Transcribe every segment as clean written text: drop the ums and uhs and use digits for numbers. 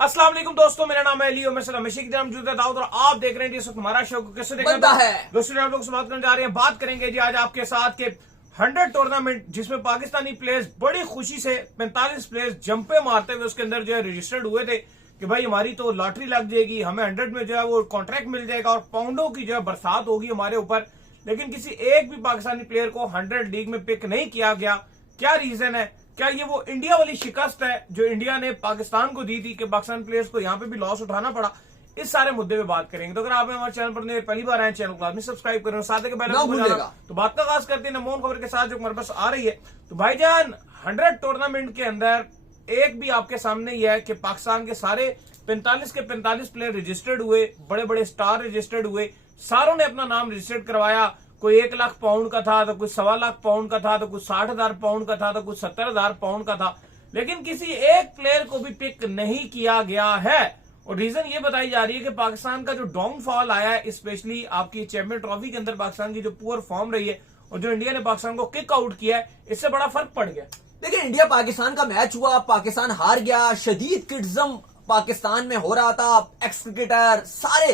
अस्सलाम वालेकुम दोस्तों, मेरा नाम है अली और मैं सलाम हमेशा की तरह मौजूद दाऊद और आप देख रहे हैं इस वक्त हमारा शो को कैसे देखना है। दोस्तों आप लोग से बात करने जा रहे हैं, बात करेंगे जी आज आपके साथ के 100 टूर्नामेंट जिसमें पाकिस्तानी प्लेयर्स बड़ी खुशी से 45 प्लेयर्स जंपे मारते हुए उसके अंदर जो है रजिस्टर्ड हुए थे कि भाई हमारी तो लॉटरी लग जाएगी, हमें 100 में जो है वो कॉन्ट्रैक्ट मिल जाएगा और पाउंडों की जो है बरसात होगी हमारे ऊपर। लेकिन किसी एक भी पाकिस्तानी प्लेयर को 100 लीग में पिक नहीं किया गया। क्या रीजन है? क्या ये वो इंडिया वाली शिकस्त है जो इंडिया ने पाकिस्तान को दी थी कि पाकिस्तान प्लेयर्स को यहाँ पे भी लॉस उठाना पड़ा? इस सारे मुद्दे पे बात करेंगे। तो अगर आप हमारे चैनल पर पहली बार आए, चैनल को आदमी सब्सक्राइब करें, साथ ही बेल आइकन बजाना। तो बात का आगाज करते हैं नमोन खबर के साथ जो हमारे पास आ रही है। तो भाईजान 100 टूर्नामेंट के अंदर एक भी आपके सामने यह है कि पाकिस्तान के सारे 45 के 45 प्लेयर रजिस्टर्ड हुए, बड़े बड़े स्टार रजिस्टर्ड हुए, सारों ने अपना नाम रजिस्टर्ड करवाया। कोई 1 लाख पाउंड का था, तो कुछ 1.25 लाख पाउंड का था, तो कुछ 60,000 पाउंड का था, तो कुछ 70,000 पाउंड का था। लेकिन किसी एक प्लेयर को भी पिक नहीं किया गया है और रीजन ये बताई जा रही है कि पाकिस्तान का जो डाउनफॉल आया है, स्पेशली आपकी चैंपियन ट्रॉफी के अंदर पाकिस्तान की जो पुअर फॉर्म रही है और जो इंडिया ने पाकिस्तान को किक आउट किया है, इससे बड़ा फर्क पड़ गया। देखिए, इंडिया पाकिस्तान का मैच हुआ, पाकिस्तान हार गया, शदीद क्रिटिसिज्म पाकिस्तान में हो रहा था, एक्स क्रिकेटर सारे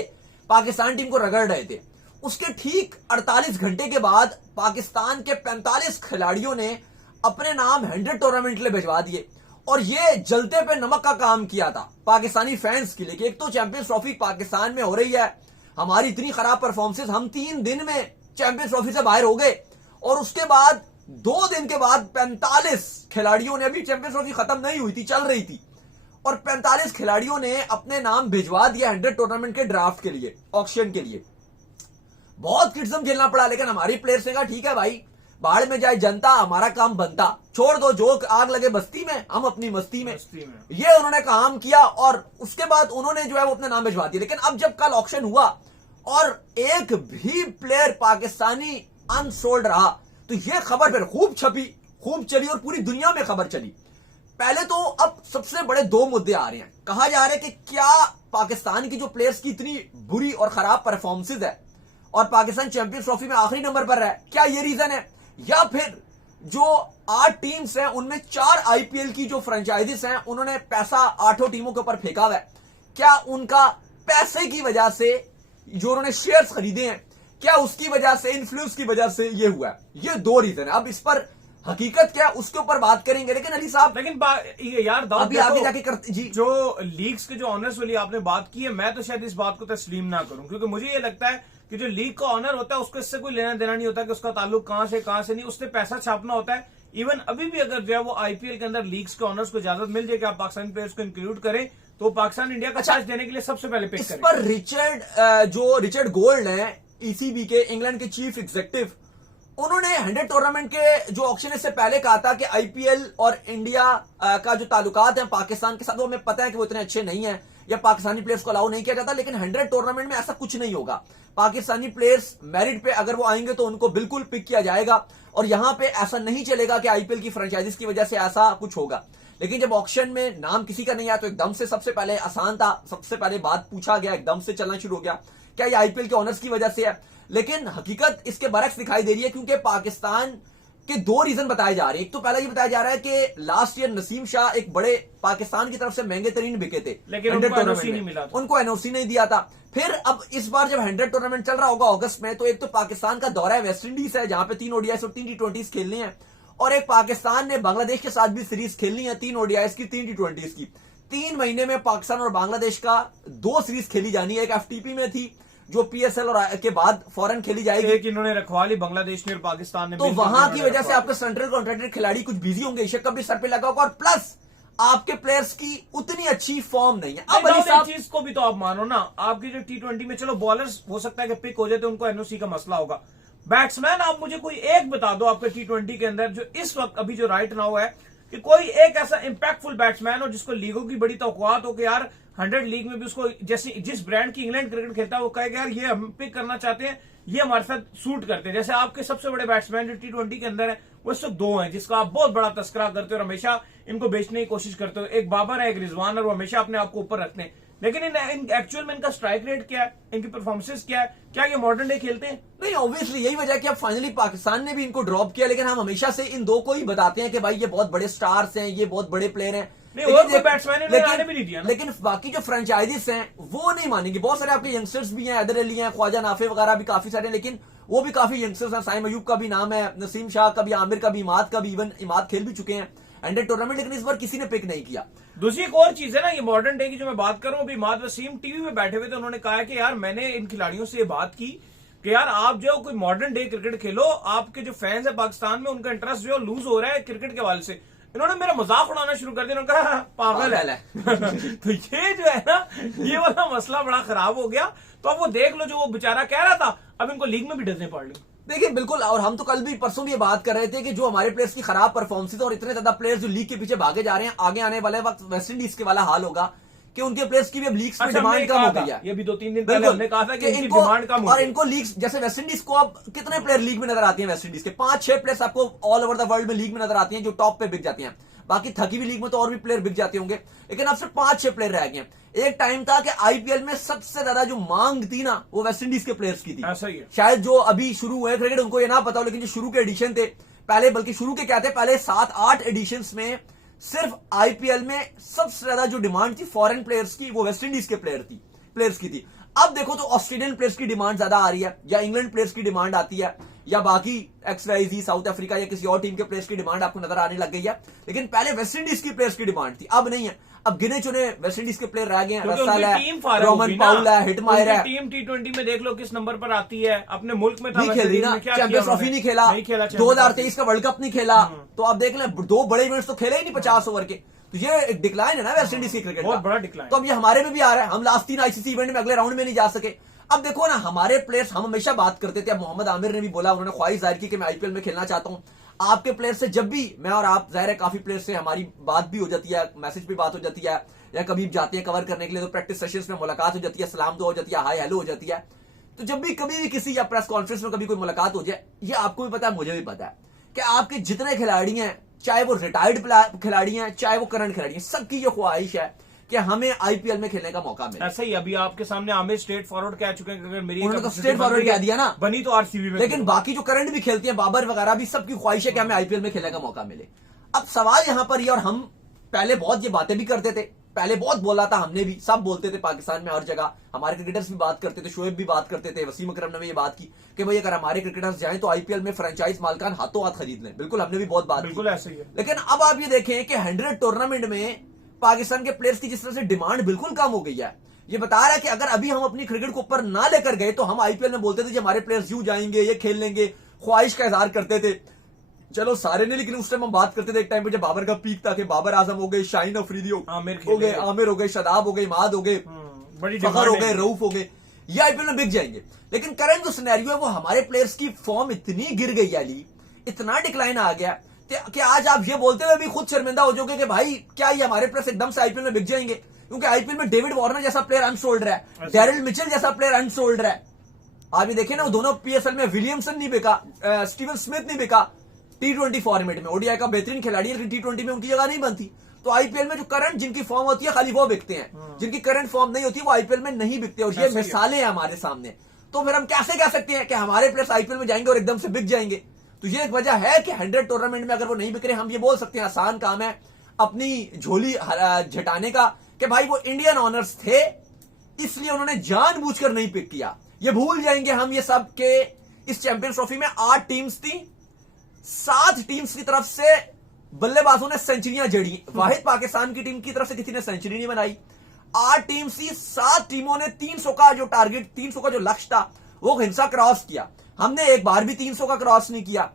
पाकिस्तान टीम को रगड़ रहे थे। उसके ठीक 48 घंटे के बाद पाकिस्तान के 45 खिलाड़ियों ने अपने नाम 100 टूर्नामेंट के लिए भिजवा दिए और ये जलते पे नमक का काम किया था पाकिस्तानी फैंस के लिए कि एक तो चैंपियंस ट्रॉफी पाकिस्तान में हो रही है, हमारी इतनी खराब परफॉर्मेंस, हम 3 दिन में चैंपियंस ट्रॉफी से बाहर हो गए और उसके बाद 2 दिन के बाद 45 खिलाड़ियों ने, अभी चैंपियंस ट्रॉफी खत्म नहीं हुई थी, चल रही थी, और 45 खिलाड़ियों ने अपने नाम भिजवा दिया 100 टूर्नामेंट के ड्राफ्ट के लिए, ऑक्शन के लिए। बहुत क्रिटिसिज्म झेलना पड़ा, लेकिन हमारी प्लेयर्स ने कहा ठीक है भाई, बाहर में जाए जनता, हमारा काम बनता, छोड़ दो, जो आग लगे बस्ती में, हम अपनी मस्ती में। ये उन्होंने काम किया और उसके बाद उन्होंने जो है वो अपने नाम भिजवा दिया। लेकिन अब जब कल ऑक्शन हुआ और एक भी प्लेयर पाकिस्तानी अनसोल्ड रहा तो ये खबर फिर खूब छपी, खूब चली और पूरी दुनिया में खबर चली। पहले तो अब सबसे बड़े 2 मुद्दे आ रहे हैं। कहा जा रहा है कि क्या पाकिस्तान की जो प्लेयर्स की इतनी बुरी और खराब परफॉर्मेंसेज है और पाकिस्तान चैंपियंस ट्रॉफी में आखिरी नंबर पर है, क्या ये रीजन है? या फिर जो 8 टीम्स हैं उनमें 4 आईपीएल की जो फ्रेंचाइजीज हैं उन्होंने पैसा 8 टीमों के ऊपर फेंका हुआ है, क्या उनका पैसे की वजह से जो उन्होंने शेयर्स खरीदे हैं, क्या उसकी वजह से, इन्फ्लुएंस की वजह से ये हुआ है? ये 2 रीजन है। अब इस पर हकीकत क्या उसके ऊपर बात करेंगे। लेकिन अली साहब, लेकिन यार अभी आगे जाके करते जी, जो लीग्स के जो ऑनर्स वाली आपने बात की है, मैं तो शायद इस बात को तस्लीम ना करूं, क्योंकि मुझे ये लगता है कि जो लीग का ऑनर होता है उसको इससे कोई लेना देना नहीं होता कि उसका ताल्लुक कहां से नहीं, उससे पैसा छापना होता है। इवन अभी भी अगर जो है वो आईपीएल के अंदर लीग्स के ऑनर्स को इजाजत मिल जाए कि आप पाकिस्तानी प्लेयर्स को इंक्लूड करें, तो पाकिस्तान इंडिया का चार्ज देने के लिए सबसे पहले पिक करें। इस पर रिचर्ड गोल्ड है, ईसीबी के, इंग्लैंड के चीफ एग्जीक्यूटिव, उन्होंने 100 टूर्नामेंट के जो ऑक्शन इससे पहले कहा था कि आईपीएल और इंडिया का जो ताल्लुकात है पाकिस्तान के साथ, वो हमें पता है कि वो इतने अच्छे नहीं है या पाकिस्तानी प्लेयर्स को अलाउ नहीं किया जाता, लेकिन 100 टूर्नामेंट में ऐसा कुछ नहीं होगा। पाकिस्तानी प्लेयर्स मेरिट पे अगर वो आएंगे तो उनको बिल्कुल पिक किया जाएगा और यहां पे ऐसा नहीं चलेगा कि आईपीएल की फ्रेंचाइजीज की वजह से ऐसा कुछ होगा। लेकिन जब ऑक्शन में नाम किसी का नहीं आया तो एकदम से, सबसे पहले आसान था, सबसे पहले बात पूछा गया, एकदम से चलना शुरू हो गया, क्या ये आईपीएल के ऑनर्स की वजह से है? लेकिन हकीकत इसके बरक्स दिखाई दे रही है, क्योंकि पाकिस्तान के 2 रीजन बताए जा रहे हैं। एक तो पहला ये बताया जा रहा है कि लास्ट ईयर नसीम शाह एक बड़े पाकिस्तान की तरफ से महंगे तरीन बिके थे, लेकिन उनको एनओसी नहीं मिला, उनको एनओसी नहीं दिया था। फिर अब इस बार जब 100 टूर्नामेंट चल रहा होगा अगस्त में, तो एक तो पाकिस्तान का दौरा है वेस्ट इंडीज है जहां पे 3 ओडीआईस और 3 टी20 खेलनी है, और एक पाकिस्तान ने बांग्लादेश के साथ भी सीरीज खेलनी है, 3 ओडीआईस की, 3 टी20 की। 3 महीने में पाकिस्तान और बांग्लादेश का 2 सीरीज खेली जानी है। एक एफटीपी में थी जो पीएसएल और के बाद फौरन खेली जाएगी, एक इन्होंने रखवा ली बांग्लादेश ने और पाकिस्तान ने, तो वहां की वजह से आपके सेंट्रल कॉन्ट्रैक्टेड खिलाड़ी कुछ बिजी होंगे, इशक का भी सर पे लगा होगा, और प्लस आपके प्लेयर्स की उतनी अच्छी फॉर्म नहीं है। अब इस चीज को भी तो आप मानो ना, आपकी जो टी20 में चलो बॉलर्स हो सकता है कि पिक हो जाए तो उनको एनओसी का मसला होगा, बैट्समैन आप मुझे कोई एक बता दो आपके टी20 के अंदर जो इस वक्त अभी जो राइट नाउ है कि कोई एक ऐसा इंपैक्टफुल बैट्समैन हो जिसको लीगों की बड़ी तवक्कुआत हो कि यार 100 लीग में भी उसको जैसे जिस ब्रांड की इंग्लैंड क्रिकेट खेलता है वो कहेगा यार ये हम पिक करना चाहते हैं, ये हमारे साथ सूट करते हैं। जैसे आपके सबसे बड़े बैट्समैन जो टी20 के अंदर है वो इस वक्त 2 हैं जिसका आप बहुत बड़ा तस्करा करते हो और हमेशा इनको बेचने की कोशिश करते हो, एक बाबर है, एक रिजवान, और वो हमेशा अपने आप को ऊपर रखते हैं। लेकिन इन एक्चुअल में इनका स्ट्राइक रेट क्या है, इनकी परफॉर्मेंसेस क्या है, क्या ये मॉडर्न डे खेलते हैं? नहीं, ऑब्वियसली यही वजह है कि अब फाइनली पाकिस्तान ने भी इनको ड्रॉप किया, लेकिन हम हमेशा से इन 2 को ही बताते हैं कि भाई ये बहुत बड़े स्टार्स हैं, ये बहुत बड़े प्लेयर हैं। नहीं, और कोई बैट्समैन ने आने भी नहीं दिया ना। लेकिन बाकी जो फ्रेंचाइजीज हैं वो नहीं मानेंगे। बहुत सारे आपके यंगस्टर्स भी हैं, हैदर अली हैं, ख्वाजा नाफे वगैरह भी काफी सारे, लेकिन वो भी काफी यंगस्टर्स हैं। साइम अयूब का भी नाम है, नसीम शाह का भी, आमिर का भी, इमाद का भी, इवन इमाद खेल भी चुके हैं 100 टूर्नामेंट, लेकिन इस बार किसी ने पिक नहीं किया। दूसरी एक और चीज है ना, ये मॉडर्न डे की जो मैं बात कर रहा हूँ, अभी इमाद वसीम टीवी में बैठे हुए थे, उन्होंने कहा है कि यार मैंने इन खिलाड़ियों से ये बात की कि यार आप जो कोई मॉडर्न डे क्रिकेट खेलो, आपके जो फैंस है पाकिस्तान में उनका इंटरेस्ट जो लूज हो रहा है क्रिकेट के हवाले से। इन्होंने मेरा मजाक उड़ाना शुरू कर दिया, उन्होंने कहा पागल है। तो ये जो है ना, ये वाला मसला बड़ा खराब हो गया। तो अब वो देख लो, जो वो बेचारा कह रहा था, अब इनको लीग में भी डजने पड़ ली। देखिए बिल्कुल, और हम तो कल भी परसों भी ये बात कर रहे थे कि जो हमारे प्लेयर्स की खराब परफॉर्मेंस और इतने ज्यादा प्लेयर्स जो लीग के पीछे भागे जा रहे हैं, आगे आने वाले वक्त वेस्ट इंडीज के वाला हाल होगा कि उनके प्लेयर्स की भी अब लीग्स में डिमांड कम हो गई है। ये भी 2-3 दिन पहले हमने कहा था कि इनकी डिमांड कम हो, और इनको लीग्स, जैसे वेस्ट इंडीज को अब कितने प्लेयर लीग में नजर आती हैं, वेस्ट इंडीज के 5-6 प्लेयर्स आपको ऑल ओवर द वर्ल्ड में लीग में नजर आती हैं जो टॉप पे बिक जाती हैं। बाकी थकी हुई लीग में तो और भी प्लेयर बिक जाते होंगे, लेकिन अब सिर्फ 5-6 प्लेयर रह गए हैं। एक टाइम था कि आईपीएल में सबसे ज्यादा जो मांग थी ना, वो वेस्ट इंडीज के प्लेयर्स की थी। ऐसा ही है। शायद जो अभी शुरू हुए क्रिकेट उनको ये ना पता हो, लेकिन जो शुरू के एडिशन थे पहले, बल्कि शुरू के क्या थे, पहले 7-8 एडिशंस में सिर्फ आईपीएल में सबसे ज्यादा जो डिमांड थी फॉरेन प्लेयर्स की, वो वेस्ट इंडीज के प्लेयर्स की थी। अब देखो तो ऑस्ट्रेलियन प्लेयर्स की डिमांड ज्यादा आ रही है, या इंग्लैंड प्लेयर्स की डिमांड आती है, या बाकी XYZ साउथ अफ्रीका या किसी और टीम के प्लेयर्स की डिमांड आपको नजर आने लग गई है। लेकिन पहले वेस्ट इंडीज की प्लेयर्स की डिमांड थी, अब नहीं है। अब गिने चुने वेस्ट इंडीज के प्लेयर रह गए हैं, रसल है, रोमन पाउल है, हिटमायर है। टीम T20 में देख लो किस नंबर पर आती है, अपने मुल्क में नहीं खेल रही ना, चैंपियंस ट्रॉफी नहीं खेला, 2023 का वर्ल्ड कप नहीं खेला। तो आप देख लें, 2 बड़े इवेंट्स तो खेले ही नहीं 50 ओवर के। तो ये एक डिक्लाइन है ना वेस्ट इंडीज की क्रिकेट, बहुत बड़ा डिक्लाइन। तो अब ये हमारे में भी आ रहा है। हम लास्ट 3 आईसीसी इवेंट में अगले राउंड में नहीं जा सके। अब देखो ना, हमारे प्लेयर्स, हम हमेशा बात करते थे, अब मोहम्मद आमिर ने भी बोला, उन्होंने ख्वाहिश जाहिर की कि मैं आईपीएल में खेलना चाहता हूं। आपके प्लेयर से जब भी मैं और आप, जाहिर है काफी प्लेयर से हमारी बात भी हो जाती है, मैसेज पे बात हो जाती है, या कभी जाते हैं कवर करने के लिए तो प्रैक्टिस सेशंस में मुलाकात हो जाती है, सलाम तो हो जाती है, हाय हेलो हो जाती है। तो जब भी कभी भी किसी या प्रेस कॉन्फ्रेंस में कभी कोई मुलाकात हो जाए, ये आपको भी पता है, मुझे भी पता है कि आपके जितने खिलाड़ी हैं, चाहे वो रिटायर्ड खिलाड़ी हैं, चाहे वो करंट खिलाड़ी हैं, सबकी ये ख्वाहिश है कि हमें आईपीएल में खेलने का मौका मिले। ऐसा ही अभी आपके सामने आमिर स्ट्रेट फॉरवर्ड कह चुके हैं, अगर मेरी उन्होंने तो स्ट्रेट फॉरवर्ड कह दिया ना, बनी तो आरसीबी में। लेकिन बाकी जो करंट भी खेलती हैं, बाबर वगैरह भी, सबकी ख्वाहिश है कि हमें आईपीएल में खेलने का मौका मिले। अब सवाल यहां पर ये, और हम पहले बहुत ये बातें भी करते थे, पहले बहुत बोला था हमने भी, सब बोलते थे पाकिस्तान में हर जगह, हमारे क्रिकेटर्स भी बात करते थे, शोएब भी बात करते थे, वसीम अकरम ने भी ये बात की कि भाई अगर हमारे क्रिकेटर्स जाएं तो आईपीएल में फ्रेंचाइज मालकान हाथों हाथ खरीद लें। बिल्कुल, हमने भी बहुत बात बिल्कुल ऐसा ही है। लेकिन अब आप ये देखें कि 100 टूर्नामेंट में पाकिस्तान के प्लेयर्स की जिस तरह से डिमांड बिल्कुल कम हो गई है, ये बता रहा है कि अगर अभी हम अपनी क्रिकेट को ऊपर ना लेकर गए तो हम आईपीएल में बोलते थे कि हमारे प्लेयर्स यूं जाएंगे, ये खेल लेंगे, ख्वाहिश का इजहार करते थे। चलो सारे ने, लेकिन उस टाइम हम बात करते थे एक टाइम पे जब बाबर का पीक था कि बाबर आजम हो गए, शाहीन अफरीदी हो गए, आमिर हो गए, शदाब हो गए, इमाद हो गए, फखर हो गए, रऊफ हो गए, ये आईपीएल में बिक जाएंगे। लेकिन करंट जो सिनेरियो है वो हमारे प्लेयर्स की फॉर्म इतनी गिर गई है, इतना डिक्लाइन आ गया कि आज आप ये बोलते हुए भी खुद शर्मिंदा हो जाओगे कि भाई क्या ये हमारे प्लेयर्स एकदम से आईपीएल में बिक जाएंगे, क्योंकि आईपीएल में डेविड वार्नर जैसा प्लेयर अनसोल्ड है, डेरिल मिचेल जैसा प्लेयर अनसोल्ड है। आप ये देखें ना, दोनों पीएसएल में विलियमसन नहीं बिका, स्टीवन स्मिथ नहीं बिका T20 फॉर्मेट में। ओडीआई का बेहतरीन खिलाड़ी है, लेकिन T20 में उनकी जगह नहीं बनती। तो आईपीएल में जो करंट जिनकी फॉर्म होती है खाली वो बिकते हैं, जिनकी करंट फॉर्म नहीं होती वो आईपीएल में नहीं बिकते। और ये मिसालें हैं हमारे सामने। तो फिर हम कैसे कह सकते हैं कि हमारे प्लेयर्स आईपीएल में जाएंगे और एकदम से बिक जाएंगे? तो ये एक वजह है कि 100 टूर्नामेंट में अगर वो नहीं बिक रहे, हम ये बोल सकते हैं आसान काम है अपनी झोली झटाने का कि भाई वो इंडियन ऑनर्स थे, इसलिए उन्होंने जानबूझकर नहीं पिक किया। ये भूल जाएंगे हम ये सब के इस चैंपियंस ट्रॉफी में 8 टीम्स थी, 7 टीम्स की तरफ से बल्लेबाजों ने सेंचुरियां जड़ी। वाहिद पाकिस्तान की टीम की तरफ से किसी ने सेंचुरी नहीं बनाई। 8 टीम्स थी, 7 टीमों ने 300 का जो टारगेट, 300 का जो लक्ष्य था वो हिंसा क्रॉस किया। हमने एक बार भी 300 का क्रॉस नहीं किया।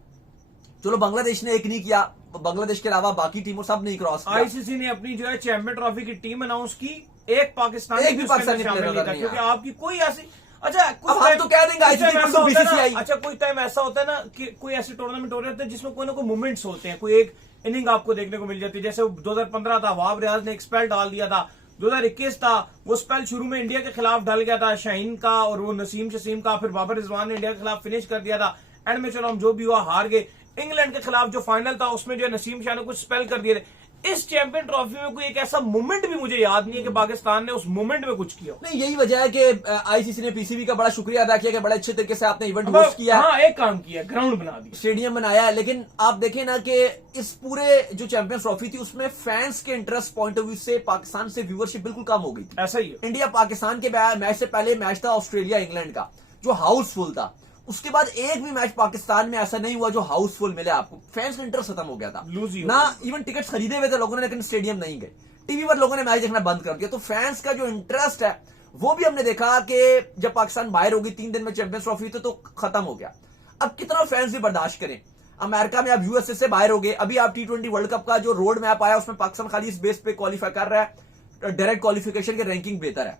चलो बांग्लादेश ने एक नहीं किया, बांग्लादेश के अलावा बाकी टीमों सब नहीं क्रॉस किया। आईसीसी ने अपनी जो है चैंपियन ट्रॉफी की टीम अनाउंस की, एक पाकिस्तानी भी पाकिस्तानी प्लेयर नहीं था, क्योंकि आपकी कोई ऐसी, अच्छा हम तो कह देंगे आईसीसी, अच्छा कोई टाइम ऐसा होता है ना कि कोई ऐसे टूर्नामेंट हो रहे होते हैं जिसमें कोई ना कोई मूवमेंट्स होते हैं, कोई एक इनिंग आपको देखने को मिल जाती है। जैसे 2015 था, वहाब रियाज ने एक स्पेल डाल दिया था। 2021 था, वो स्पेल शुरू में इंडिया के खिलाफ डाल गया था, शाहीन का और वो नसीम शसीम का, फिर बाबर रिजवान ने इंडिया के खिलाफ फिनिश कर दिया था। एंड में चलो हम जो भी हुआ हार गए। इंग्लैंड के खिलाफ जो फाइनल था उसमें जो नसीम शाह ने कुछ स्पेल कर दिए थे। इस चैंपियन ट्रॉफी में कोई एक ऐसा मोमेंट भी मुझे याद नहीं है कि पाकिस्तान ने उस मोमेंट में कुछ किया हो। नहीं, यही वजह है कि आईसीसी ने पीसीबी का बड़ा शुक्रिया अदा किया कि बड़े अच्छे तरीके से आपने इवेंट होस्ट किया, हाँ, एक काम किया, ग्राउंड बना दिया, स्टेडियम बनाया है। लेकिन आप देखें ना कि इस पूरे जो चैंपियंस ट्रॉफी थी उसमें फैंस के इंटरेस्ट पॉइंट ऑफ व्यू से पाकिस्तान से व्यूअरशिप बिल्कुल कम हो गई थी। ऐसा ही है। इंडिया पाकिस्तान के मैच से पहले मैच था ऑस्ट्रेलिया इंग्लैंड का, जो हाउसफुल था। उसके बाद एक भी मैच पाकिस्तान में ऐसा नहीं हुआ जो हाउसफुल मिले आपको। फैंस का इंटरेस्ट खत्म हो गया था, लूज ही ना इवन टिकट्स खरीदे हुए थे लोगों ने, लेकिन स्टेडियम नहीं गए। टीवी पर लोगों ने मैच देखना बंद कर दिया। तो फैंस का जो इंटरेस्ट है वो भी हमने देखा कि जब पाकिस्तान बाहर होगी 3 दिन में चैंपियंस ट्रॉफी तो खत्म हो गया। अब कितना फैंस भी बर्दाश्त करें। अमेरिका में आप यूएसए से बाहर हो गए। अभी आप T20 वर्ल्ड कप का जो रोड मैप आया उसमें पाकिस्तान खाली इस बेस पे क्वालिफाई कर रहा है, डायरेक्ट क्वालिफिकेशन की रैंकिंग बेहतर है,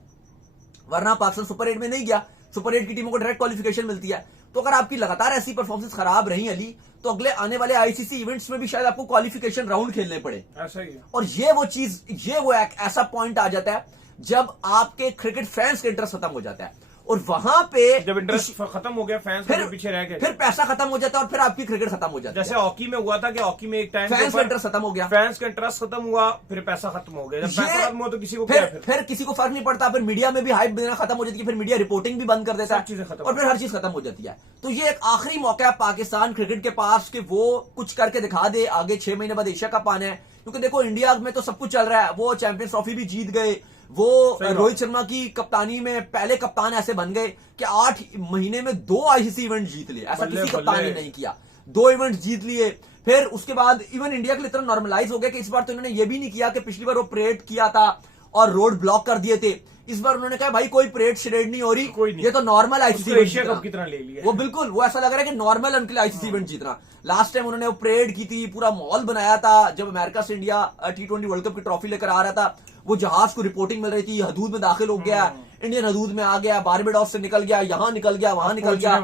वरना पाकिस्तान सुपर 8 में नहीं गया। सुपर 8 की टीमों को डायरेक्ट क्वालिफिकेशन मिलती है। तो अगर आपकी लगातार ऐसी परफॉर्मेंस खराब रही अली, तो अगले आने वाले आईसीसी इवेंट्स में भी शायद आपको क्वालिफिकेशन राउंड खेलने पड़े। ऐसा ही है। और ये वो एक ऐसा पॉइंट आ जाता है जब आपके क्रिकेट फैंस का इंटरेस्ट खत्म हो जाता है, और वहां पे जब इंटरेस्ट खत्म हो गया फैंस के पीछे रह गए, फिर पैसा खत्म हो जाता है और फिर आपकी क्रिकेट खत्म हो जाती है। जैसे हॉकी में हुआ था कि हॉकी में एक टाइम फैंस का इंटरेस्ट खत्म हो गया, फैंस का इंटरेस्ट खत्म हुआ, फिर पैसा खत्म हो गया। जब पैसा खत्म हुआ तो किसी को क्या फिर किसी को फर्क नहीं पड़ता। फिर मीडिया में भी हाइप देना खत्म हो जाती है, फिर मीडिया रिपोर्टिंग भी बंद कर देता है और फिर हर चीज खत्म हो जाती है। तो ये एक आखिरी मौका है पाकिस्तान क्रिकेट के पास कि वो कुछ करके दिखा दे। आगे 6 महीने बाद एशिया कप आना है, क्योंकि देखो इंडिया में तो सब कुछ चल रहा है। वो चैंपियंस ट्रॉफी भी जीत गए, वो रोहित शर्मा की कप्तानी में पहले कप्तान ऐसे बन गए कि 8 महीने में 2 आईसीसी इवेंट जीत लिए। ऐसा किसी कप्तान ने नहीं किया, 2 इवेंट जीत लिए। फिर उसके बाद इवन इंडिया के लिए इतना नॉर्मलाइज हो गया कि इस बार तो इन्होंने ये भी नहीं किया कि पिछली बार वो परेड किया था और रोड ब्लॉक कर दिए थे। इस बार उन्होंने कहा भाई कोई परेड शरेड नहीं हो रही, कोई नहीं। ये तो नॉर्मल आईसीसी एशिया कप की तरह ले लिया। वो बिल्कुल वो ऐसा लग रहा है कि नॉर्मल उनके लिए आईसीसी इवेंट जीतना। लास्ट टाइम उन्होंने वो परेड की थी, पूरा माहौल बनाया था। जब अमेरिका से इंडिया T20 वर्ल्ड कप की ट्रॉफी लेकर आ रहा था, वो जहाज को रिपोर्टिंग मिल रही थी, हदूद में दाखिल हो गया, इंडियन हदूद में आ गया, बारबाडोस से निकल गया, यहां निकल गया, वहां निकल गया,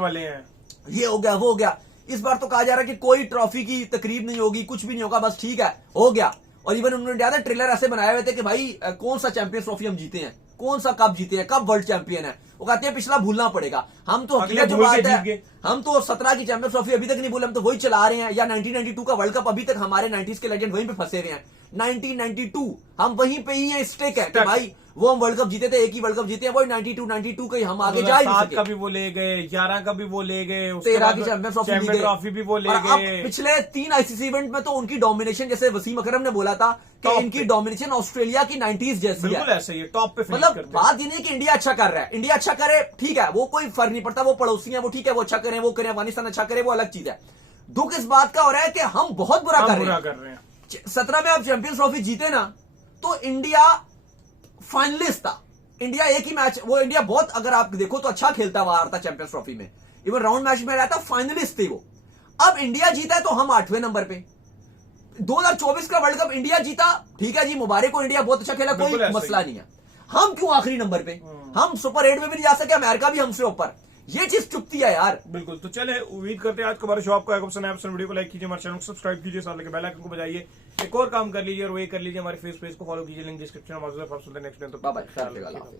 ये हो गया वो हो गया। इस बार तो कहा जा रहा है कि कोई ट्रॉफी की तकरीब नहीं होगी, कुछ भी नहीं होगा, बस ठीक है हो गया। और इवन उन्होंने ज्यादा ट्रेलर ऐसे बनाए हुए थे कि भाई कौन सा चैंपियंस ट्रॉफी हम जीते हैं, कौन सा कप जीते हैं, कब वर्ल्ड चैंपियन है। वो कहते हैं पिछला भूलना पड़ेगा। हम तो हकीकत जो बात है, हम तो 17 की चैंपियंस ट्रॉफी अभी तक नहीं भूले, हम तो वही चला रहे हैं। या 1992 का वर्ल्ड कप, अभी तक हमारे 90s के लेजेंड वहीं पे फंसे हुए हैं। 1992 हम वहीं पे ही है, स्टेक है कि भाई वो हम वर्ल्ड कप जीते थे, एक ही वर्ल्ड कप जीते हैं, वही 92 का ही हम आगे जा ही नहीं सके। का भी वो ले गए, 11 का भी वो ले गए, 13 की चैंपियंस ट्रॉफी भी वो ले गए। पिछले 3 आईसीसी इवेंट में तो उनकी डोमिनेशन, जैसे वसीम अकरम ने बोला था कि इनकी डोमिनेशन ऑस्ट्रेलिया की 90s जैसी है। ऐसा ही है, टॉप पे मतलब बात ये नहीं कि इंडिया अच्छा कर रहा है, इंडिया अच्छा करे ठीक है, वो कोई फर्क नहीं पड़ता, वो पड़ोसी है, वो ठीक है, वो अच्छा करें, वो करें, अफगानिस्तान अच्छा करे, वो अलग चीज है। दुख इस बात का हो रहा है कि हम बहुत बुरा कर रहे हैं। 17 में आप चैंपियंस ट्रॉफी जीते ना, तो इंडिया फाइनलिस्ट था। इंडिया एक ही मैच, वो इंडिया बहुत, अगर आप देखो तो अच्छा खेलता हुआ आ रहा था चैंपियंस ट्रॉफी में, इवन राउंड मैच में रहा था, फाइनलिस्ट थे वो। अब इंडिया जीता है तो हम 8वें नंबर पे। 2024 का वर्ल्ड कप इंडिया जीता, ठीक है जी, मुबारक को, इंडिया बहुत अच्छा खेला, कोई मसला नहीं है। हम क्यों आखिरी नंबर पे? हम सुपर 8 में भी नहीं जा सके, अमेरिका भी हमसे ऊपर। ये चीज चुपती है यार। बिल्कुल। तो चले, उम्मीद करते हैं आज का हमारा शो आपको आएगा पसंद आया। वीडियो को लाइक कीजिए, हमारे चैनल को सब्सक्राइब कीजिए, साथ लेकर बेल आइकन को बजाइए। एक और काम कर लीजिए और वो ये कर लीजिए, हमारे फेस पेज को फॉलो कीजिए, लिंक डिस्क्रिप्शन में मौजूद है। आप सुनते हैं नेक्स्ट टाइम, तो बाय बाय।